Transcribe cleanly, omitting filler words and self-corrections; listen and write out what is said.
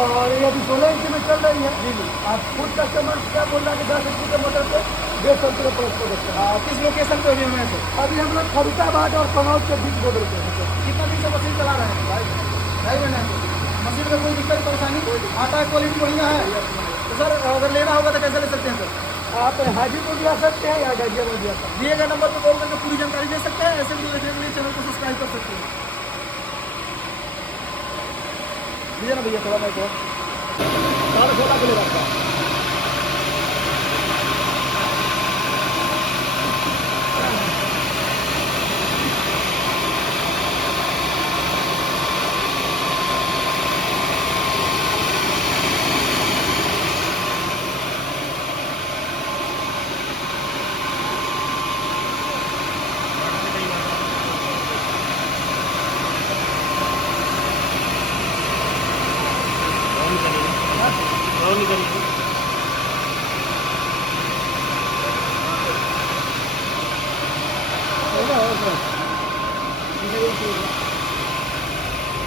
और ये अभी 16 इंच में चल रही है। जी जी। आप खुद कस्टमर क्या बोल रहा है कि 10 इंच के मोटर पे 150 रुपये प्लस कर सकते हैं। किस लोकेशन पे अभी हमें सर? अभी हम लोग फरुखाबाद और कनौज के बीच बॉर्डर पे हैं। कितना दिन से मशीन चला रहे हैं? ढाई महीने से। मशीन में कोई दिक्कत परेशानी? आटा क्वालिटी बढ़िया है? तो सर अगर लेना होगा तो कैसे ले सकते हैं सर? आप हाजीपुर भी आ सकते हैं या गाजियाबाद भी आ सकते हैं। दिए गए नंबर पर कॉल करके पूरी जानकारी दे सकते हैं। ऐसे वीडियो देखने के लिए चैनल को सब्सक्राइब कर सकते हैं। दीजिए ना भैया थोड़ा मैं को 16 किलो रखता है। और निकलिए होगा, होगा।